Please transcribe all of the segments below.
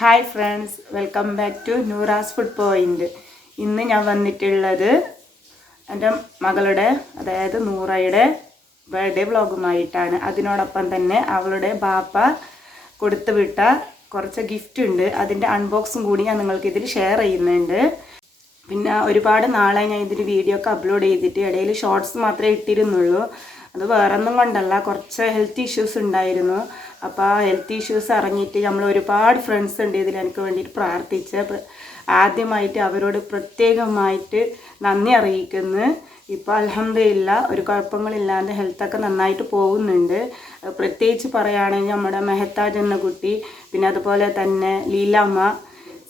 Hi friends, welcome back to Noora's food point. ഇന്ന് ഞാൻ വന്നിട്ടുള്ളത് എൻ്റെ മകളുടെ, അതായത് നൂറയുടെ ബർത്ത്ഡേ വ്ളോഗുമായിട്ടാണ്. അതിനോടൊപ്പം തന്നെ അവളുടെ ബാപ്പ കൊടുത്തു വിട്ട കുറച്ച് ഗിഫ്റ്റ് ഉണ്ട്, അതിൻ്റെ അൺബോക്സും കൂടി ഞാൻ നിങ്ങൾക്കിതിൽ ഷെയർ ചെയ്യുന്നുണ്ട്. പിന്നെ ഒരുപാട് നാളായി ഞാൻ ഇതിൽ വീഡിയോ ഒക്കെ അപ്ലോഡ് ചെയ്തിട്ട്, ഇടയിൽ ഷോർട്സ് മാത്രമേ ഇട്ടിരുന്നുള്ളൂ. അത് വേറൊന്നും കൊണ്ടല്ല, കുറച്ച് ഹെൽത്ത് ഇഷ്യൂസ് ഉണ്ടായിരുന്നു. അപ്പോൾ ആ ഹെൽത്ത് ഇഷ്യൂസ് ഇറങ്ങിയിട്ട് നമ്മൾ ഒരുപാട് ഫ്രണ്ട്സ് ഉണ്ട് ഇതിൽ എനിക്ക് വേണ്ടിയിട്ട് പ്രാർത്ഥിച്ച്. ആദ്യമായിട്ട് അവരോട് പ്രത്യേകമായിട്ട് നന്ദി അറിയിക്കുന്നു. ഇപ്പോൾ അൽഹംദുലില്ലാ ഒരു കുഴപ്പങ്ങളില്ലാതെ ഹെൽത്തൊക്കെ നന്നായിട്ട് പോകുന്നുണ്ട്. പ്രത്യേകിച്ച് പറയുകയാണെങ്കിൽ നമ്മുടെ മെഹത്താജ് എന്ന കുട്ടി, പിന്നെ അതുപോലെ തന്നെ ലീലാമ്മ,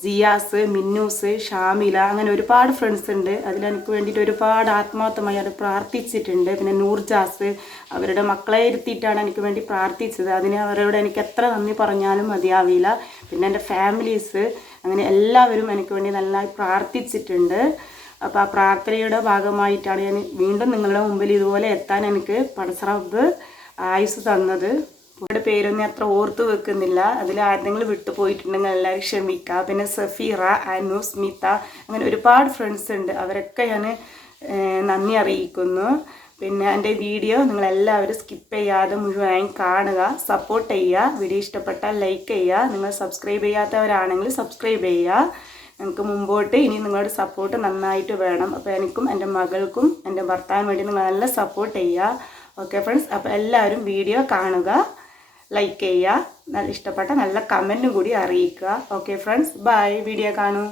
സിയാസ്, മിന്നൂസ്, ഷാമില, അങ്ങനെ ഒരുപാട് ഫ്രണ്ട്സ് ഉണ്ട്. അതിലെനിക്ക് വേണ്ടിയിട്ട് ഒരുപാട് ആത്മാർത്ഥമായി അത് പ്രാർത്ഥിച്ചിട്ടുണ്ട്. പിന്നെ നൂർജാസ്, അവരുടെ മക്കളെ ഇരുത്തിയിട്ടാണ് എനിക്ക് വേണ്ടി പ്രാർത്ഥിച്ചത്. അതിന് അവരോട് എനിക്ക് എത്ര നന്ദി പറഞ്ഞാലും മതിയാവില്ല. പിന്നെ എൻ്റെ ഫാമിലീസ്, അങ്ങനെ എല്ലാവരും എനിക്ക് വേണ്ടി നന്നായി പ്രാർത്ഥിച്ചിട്ടുണ്ട്. അപ്പോൾ ആ പ്രാർത്ഥനയുടെ ഭാഗമായിട്ടാണ് ഞാൻ വീണ്ടും നിങ്ങളുടെ മുമ്പിൽ ഇതുപോലെ എത്താൻ എനിക്ക് പടച്ചറബ് ആയുസ് തന്നത്. അവരുടെ പേരൊന്നും അത്ര ഓർത്ത് വെക്കുന്നില്ല, അതിൽ ആരെങ്കിലും വിട്ടുപോയിട്ടുണ്ടെങ്കിൽ എല്ലാവരും ക്ഷമിക്കുക. പിന്നെ സഫീറ, അനു, സ്മിത, അങ്ങനെ ഒരുപാട് ഫ്രണ്ട്സ് ഉണ്ട്. അവരൊക്കെ ഞാൻ നന്ദി അറിയിക്കുന്നു. പിന്നെ എൻ്റെ വീഡിയോ നിങ്ങളെല്ലാവരും സ്കിപ്പ് ചെയ്യാതെ മുഴുവനായും കാണുക, സപ്പോർട്ട് ചെയ്യുക. വീഡിയോ ഇഷ്ടപ്പെട്ടാൽ ലൈക്ക് ചെയ്യുക. നിങ്ങൾ സബ്സ്ക്രൈബ് ചെയ്യാത്തവരാണെങ്കിൽ സബ്സ്ക്രൈബ് ചെയ്യുക. ഞങ്ങൾക്ക് മുമ്പോട്ട് ഇനി നിങ്ങളുടെ സപ്പോർട്ട് നന്നായിട്ട് വേണം. അപ്പോൾ എനിക്കും എൻ്റെ മകൾക്കും എൻ്റെ ഭർത്താവിന് വേണ്ടി നിങ്ങൾ നല്ല സപ്പോർട്ട് ചെയ്യുക. ഓക്കെ ഫ്രണ്ട്സ്, അപ്പോൾ എല്ലാവരും വീഡിയോ കാണുക, ലൈക്ക് ചെയ്യുക, നല്ല ഇഷ്ടപ്പെട്ട നല്ല കമൻറ്റും കൂടി അറിയിക്കുക. Okay friends, by. വീഡിയോ കാണൂ.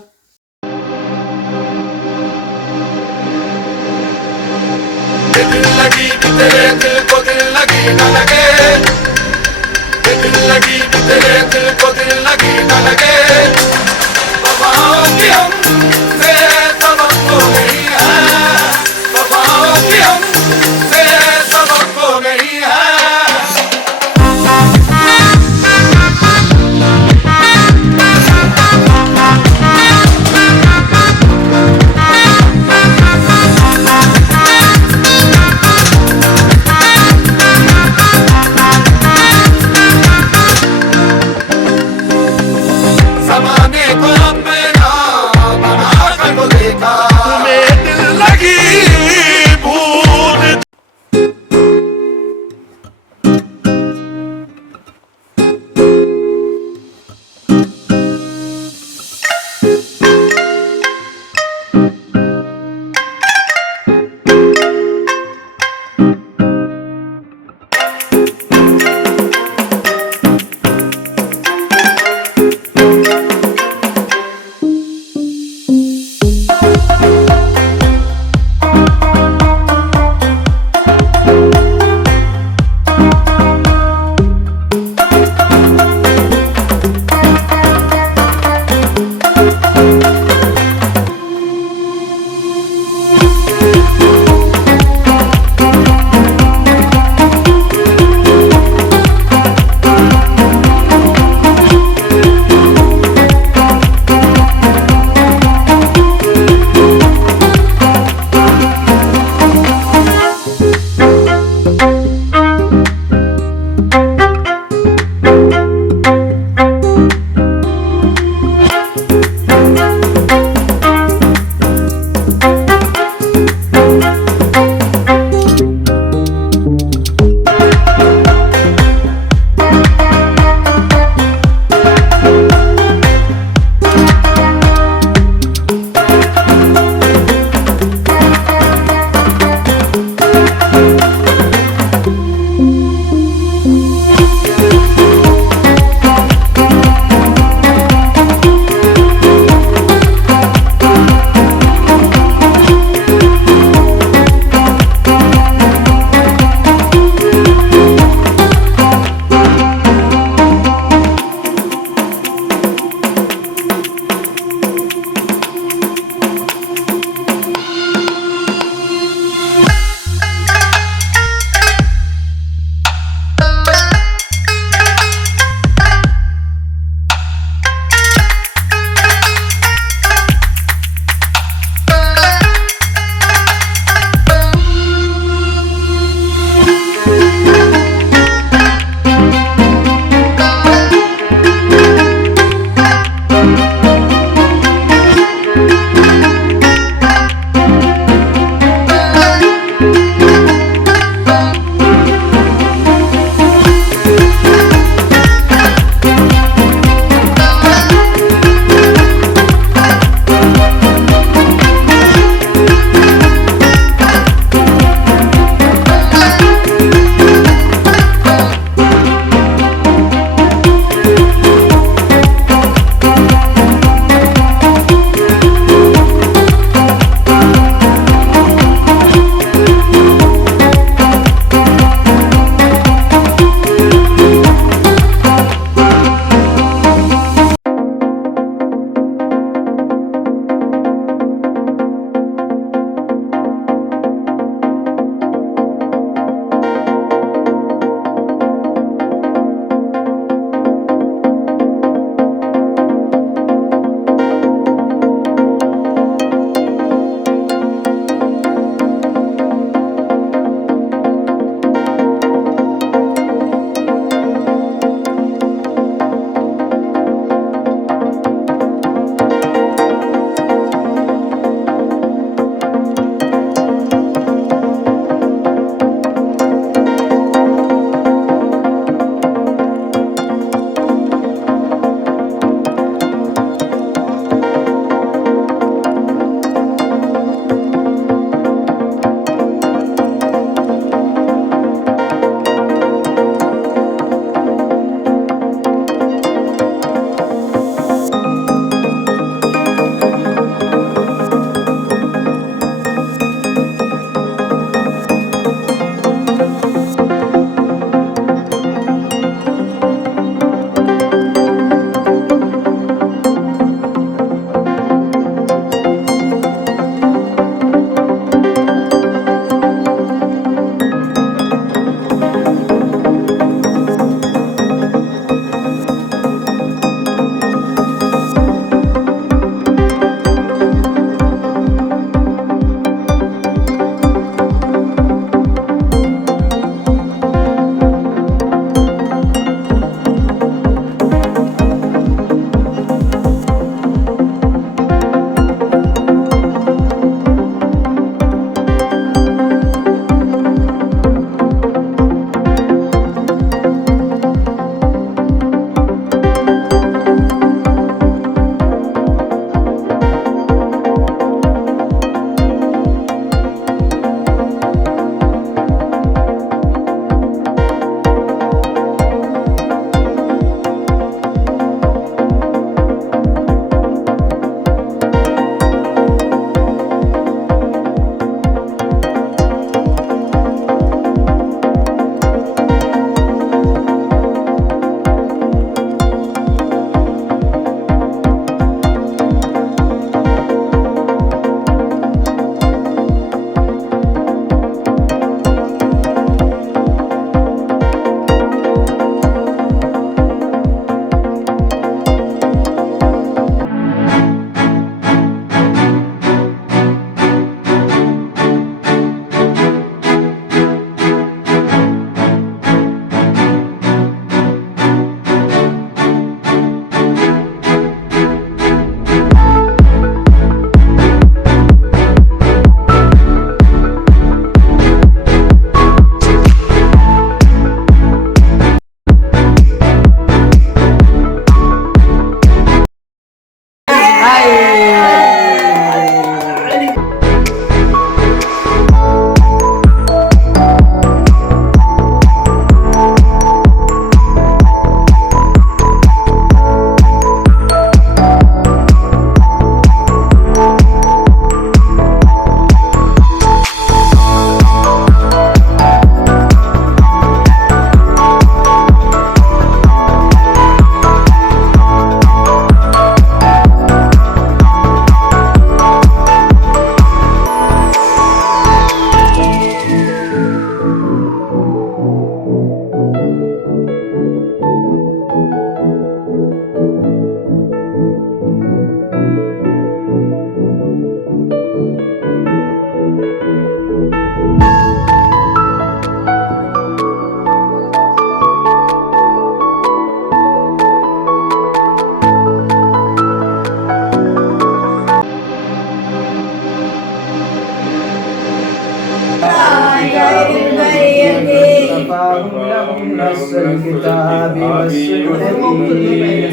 واصطفاهم لهم نص الكتاب والسنة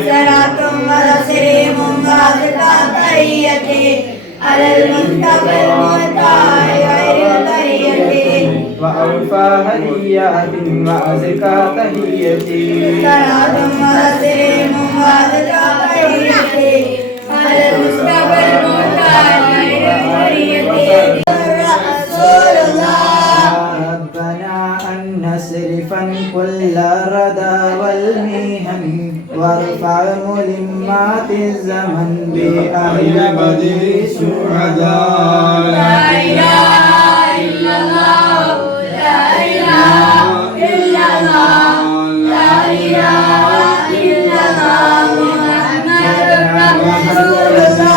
صلاة وتسليم وأزكى تحية على المصطفى المختار غير البرية وأوفى هديات وأزكى تحيتي صلاة وتسليم وأزكى تحية على المصطفى المختار غير البرية رسول الله. ربنا أن نصرفا كل الردى والميهم وارفع ملمات الزمن بأهل بدر الشهداء. لا إله إلا الله لا إله إلا الله لا إله إلا الله محمد رسول الله.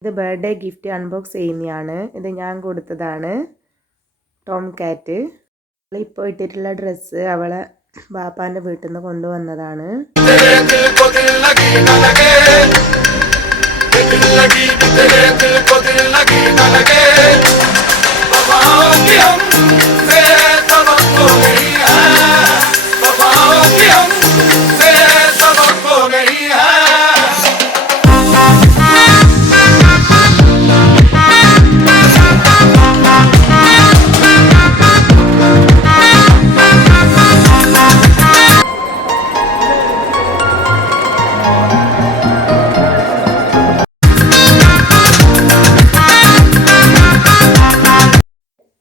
ഇത് ബർത്ത്ഡേ ഗിഫ്റ്റ് അൺബോക്സ് ചെയ്യുന്നതാണ്. ഇത് ഞാൻ കൊടുത്തതാണ്. ടോം കാറ്റ്. ഇപ്പോൾ ഇട്ടിട്ടുള്ള ഡ്രസ്സ് അവളെ ബാപ്പാൻ്റെ വീട്ടിൽ നിന്ന് കൊണ്ടുവന്നതാണ്.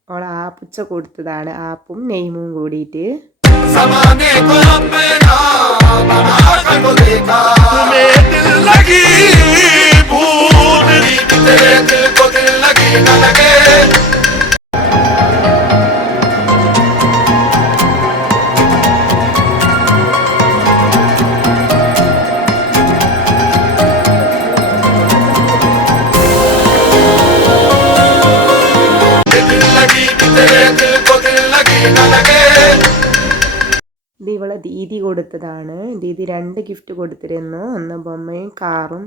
അവൾ ആപ്പിച്ച കൊടുത്തതാണ്. ആപ്പും നെയ്മും കൂടിയിട്ട്. ഇത് ഇവളെ ദീദി കൊടുത്തതാണ്. ദീദി 2 ഗിഫ്റ്റ് കൊടുത്തിരുന്നു. ഒന്ന് ബൊമ്മയും കാറും.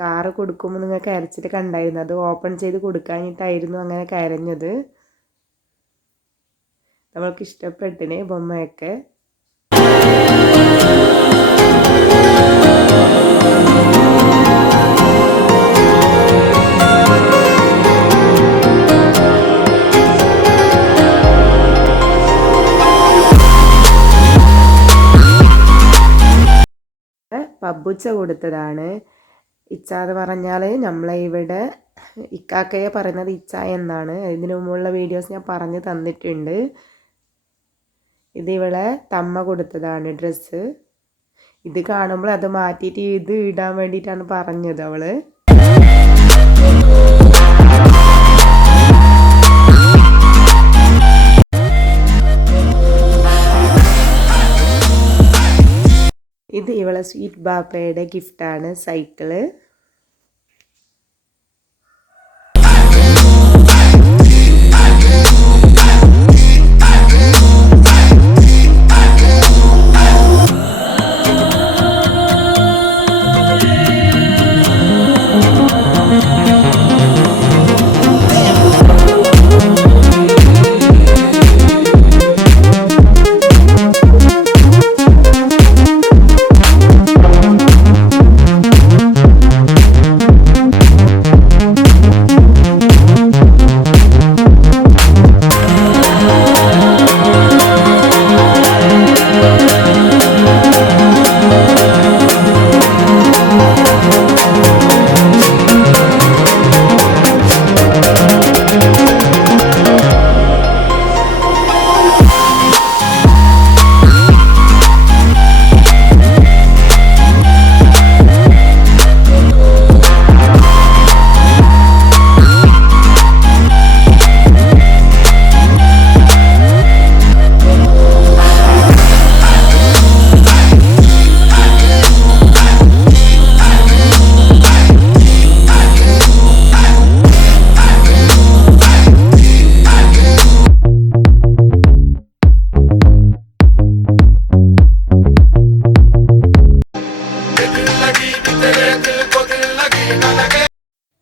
കാറ് കൊടുക്കുമ്പോൾ നിങ്ങൾ കരച്ചിൽ കണ്ടായിരുന്നു. അത് ഓപ്പൺ ചെയ്ത് കൊടുക്കാനിട്ടായിരുന്നു അങ്ങനെ കരഞ്ഞത്. നമ്മൾക്ക് ഇഷ്ടപ്പെട്ടിന് ബൊമ്മയൊക്കെ. പബ്ബുച്ച കൊടുത്തതാണ്. ഇച്ച എന്ന് പറഞ്ഞാൽ നമ്മളെ ഇവിടെ ഇക്കാക്കയെ പറയുന്നത് ഇച്ച എന്നാണ്. ഇതിനു മുമ്പുള്ള വീഡിയോസ് ഞാൻ പറഞ്ഞു തന്നിട്ടുണ്ട്. ഇത് ഇവളെ തമ്മ കൊടുത്തതാണ് ഡ്രസ്സ്. ഇത് കാണുമ്പോൾ അത് മാറ്റിയിട്ട് ഇത് ഇടാൻ വേണ്ടിയിട്ടാണ് പറഞ്ഞത് അവള്. ഇത് ഇവളെ സ്വീറ്റ് ബാപ്പയുടെ ഗിഫ്റ്റാണ്, സൈക്കിള്.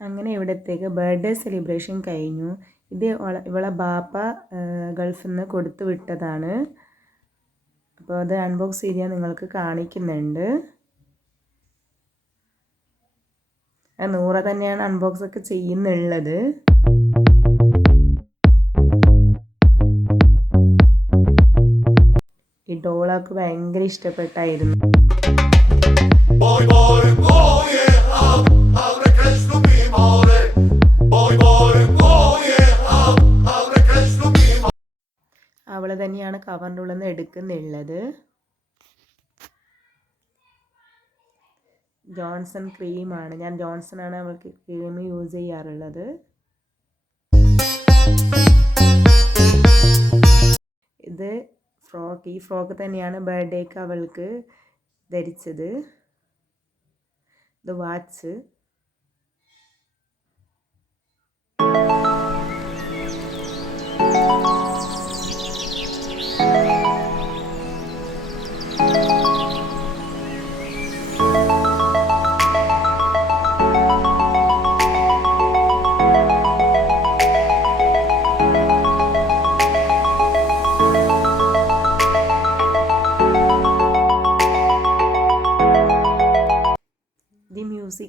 അങ്ങനെ ഇവിടത്തേക്ക് ബർത്ത്ഡേ സെലിബ്രേഷൻ കഴിഞ്ഞു. ഇത് ഇവളെ ബാപ്പ ഗൾഫിൽ നിന്ന് കൊടുത്തു വിട്ടതാണ്. അപ്പോൾ അത് അൺബോക്സ് ചെയ്യാൻ നിങ്ങൾക്ക് കാണിക്കുന്നുണ്ട്. നൂറ തന്നെയാണ് അൺബോക്സ് ഒക്കെ ചെയ്യുന്നുള്ളത്. ഈ ഡോളാക്ക് ഭയങ്കര ഇഷ്ടപ്പെട്ടായിരുന്നു. അവള് തന്നെയാണ് കവറിൻ്റെ ഉള്ളിൽ നിന്ന് എടുക്കുന്നുള്ളത്. ജോൺസൺ ക്രീമാണ്. ഞാൻ ജോൺസണാണ് അവൾക്ക് ക്രീം യൂസ് ചെയ്യാറുള്ളത്. ഇത് ഫ്രോക്ക്. ഈ ഫ്രോക്ക് തന്നെയാണ് ബർത്ത്ഡേക്ക് അവൾക്ക് ധരിച്ചത്. ഇത് വാച്ച്.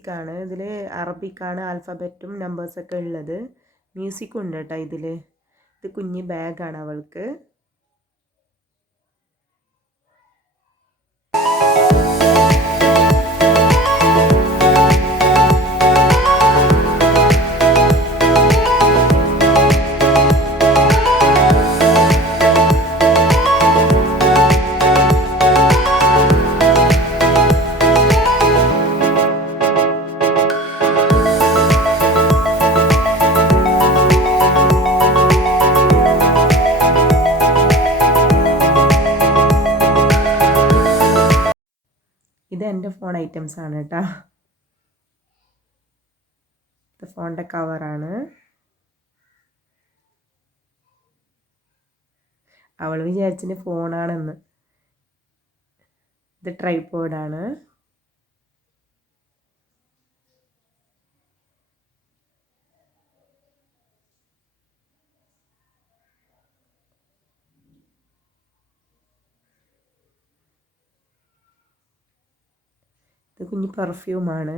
മ്യൂസിക്കാണ്. ഇതിൽ അറബിക്കാണ് ആൽഫബറ്റും നമ്പേഴ്സൊക്കെ ഉള്ളത്. മ്യൂസിക്കും ഉണ്ട് കേട്ടോ ഇതിൽ. ഇത് കുഞ്ഞ് ബാഗാണ് അവൾക്ക്. ഇത് എൻ്റെ ഫോൺ ഐറ്റംസ് ആണ് കേട്ടോ. ഇത് ഫോണിൻ്റെ കവറാണ്. അവൾ വിചാരിച്ചിന് ഫോണാണെന്ന്. ഇത് ട്രൈപോഡാണ്. ഇത് കുഞ്ഞ് പെർഫ്യൂമാണ്.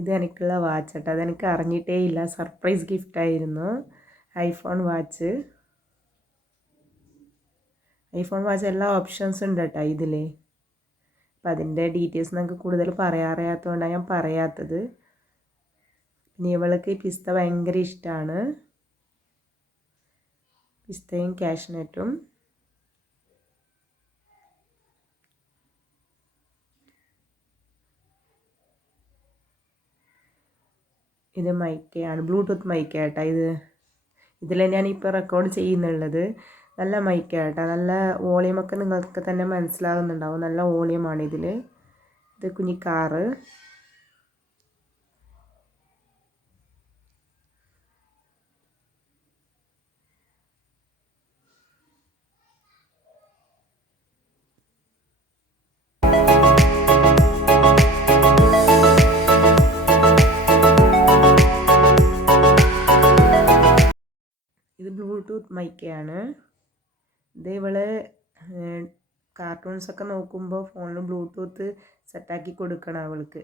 ഇത് എനിക്കുള്ള വാച്ച് കേട്ടോ. അതെനിക്ക് അറിഞ്ഞിട്ടേ ഇല്ല, സർപ്രൈസ് ഗിഫ്റ്റായിരുന്നു. IPhone watch. ഐഫോൺ വാച്ച് എല്ലാ ഓപ്ഷൻസും ഉണ്ട് കേട്ടോ ഇതിൽ. അപ്പം അതിൻ്റെ ഡീറ്റെയിൽസ് നമുക്ക് കൂടുതൽ പറയാറിയാത്തതുകൊണ്ടാണ് ഞാൻ പറയാത്തത്. പിന്നെ ഇവൾക്ക് പിസ്ത ഭയങ്കര ഇഷ്ടമാണ്. പിസ്തയും കാഷ്നട്ടും. ഇത് മൈക്കയാണ്, ബ്ലൂടൂത്ത് മൈക്ക കേട്ടോ. ഇതിൽ ഞാനിപ്പോൾ റെക്കോർഡ് ചെയ്യുന്നുള്ളത്. നല്ല മൈക്ക കേട്ടോ. നല്ല വോളിയമൊക്കെ നിങ്ങൾക്ക് തന്നെ മനസ്സിലാകുന്നുണ്ടാവും. നല്ല വോളിയമാണ് ഇതിൽ. ഇത് കുഞ്ഞി കാറ്. ഇത് ബ്ലൂടൂത്ത് മൈക്കയാണ്. ഇത് ഇവള് കാർട്ടൂൺസൊക്കെ നോക്കുമ്പോൾ ഫോണിൽ ബ്ലൂടൂത്ത് സെറ്റാക്കി കൊടുക്കണം അവൾക്ക്.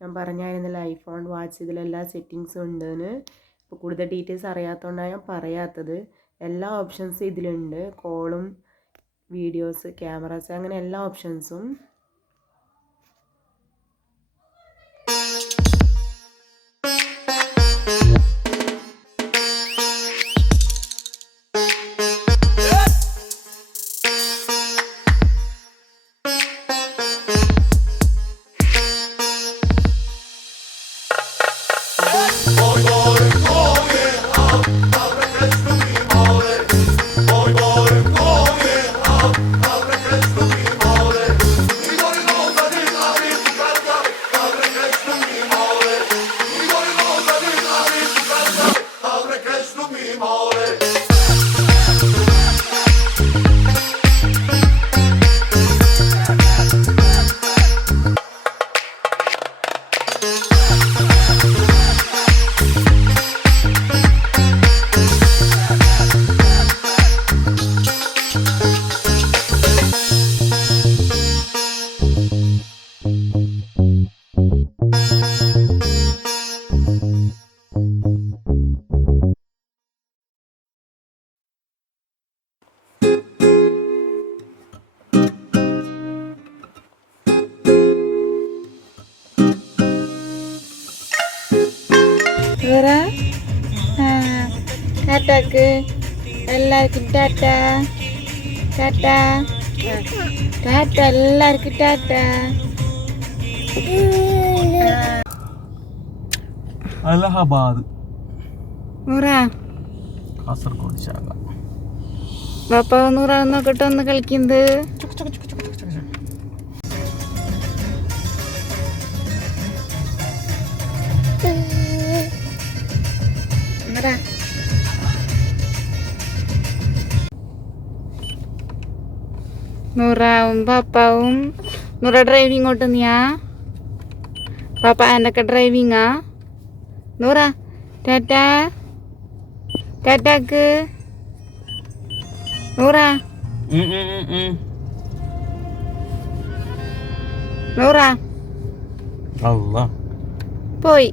ഞാൻ പറഞ്ഞായിരുന്നില്ല ഐഫോൺ വാച്ച് ഇതിലെല്ലാ സെറ്റിങ്സും ഉണ്ടെന്ന്. ഇപ്പോൾ കൂടുതൽ ഡീറ്റെയിൽസ് അറിയാത്തതുകൊണ്ടാണ് ഞാൻ പറയാത്തത്. എല്ലാ ഓപ്ഷൻസും ഇതിലുണ്ട്. കോളും വീഡിയോസ്, ക്യാമറാസ്, അങ്ങനെ എല്ലാ ഓപ്ഷൻസും. നൂറ ടാറ്റാക്ക് എല്ലാവർക്കും ടാറ്റ ടാറ്റ ടാറ്റ എല്ലാവർക്കും ടാറ്റ. അലഹബാദ് നൂറ കാസർഗോഡ് ശാഖ. പാപ്പ നൂറ നോക്കട്ടെ ഒന്ന് കളിക്കുന്നത്. നൂറാവും പാപ്പാവും. നൂറ ഡ്രൈവിംഗ് ഓട്ടുന്നിയാ? പാപ്പ എൻ്റെ ഡ്രൈവിങ്ങാ? നൂറ ടാറ്റ ടാറ്റാക്ക് നൂറ നൂറ പോയി.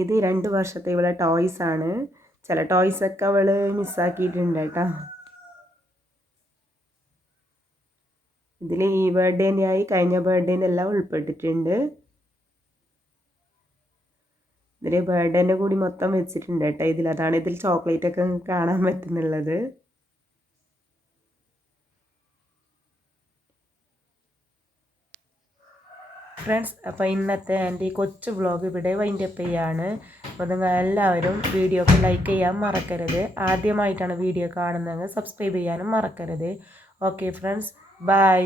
ഇത് 2 വർഷത്തെ ഇവളെ ടോയ്സ് ആണ്. ചില ടോയ്സൊക്കെ അവൾ മിസ്സാക്കിയിട്ടുണ്ട് കേട്ടോ. ഇതിൽ ഈ ബർത്ത്ഡേൻ്റെ ആയി കഴിഞ്ഞ ബർത്ത്ഡേൻ്റെ എല്ലാം ഉൾപ്പെട്ടിട്ടുണ്ട്. ഇതിൽ ബർത്ത്ഡേൻ്റെ കൂടി മൊത്തം വെച്ചിട്ടുണ്ട് കേട്ടോ. അതാണ് ഇതിൽ ചോക്ലേറ്റ് ഒക്കെ കാണാൻ പറ്റുന്നുള്ളത്. ഫ്രണ്ട്സ്, അപ്പോൾ ഇന്നത്തെ എൻ്റെ ഈ കൊച്ചു വ്ളോഗ് ഇവിടെ വൈൻഡപ്പ് ചെയ്യാണ്. അപ്പോൾ നിങ്ങൾ എല്ലാവരും വീഡിയോക്ക് ലൈക്ക് ചെയ്യാൻ മറക്കരുത്. ആദ്യമായിട്ടാണ് വീഡിയോ കാണുന്നതെങ്കിൽ സബ്സ്ക്രൈബ് ചെയ്യാനും മറക്കരുത്. Okay friends, by.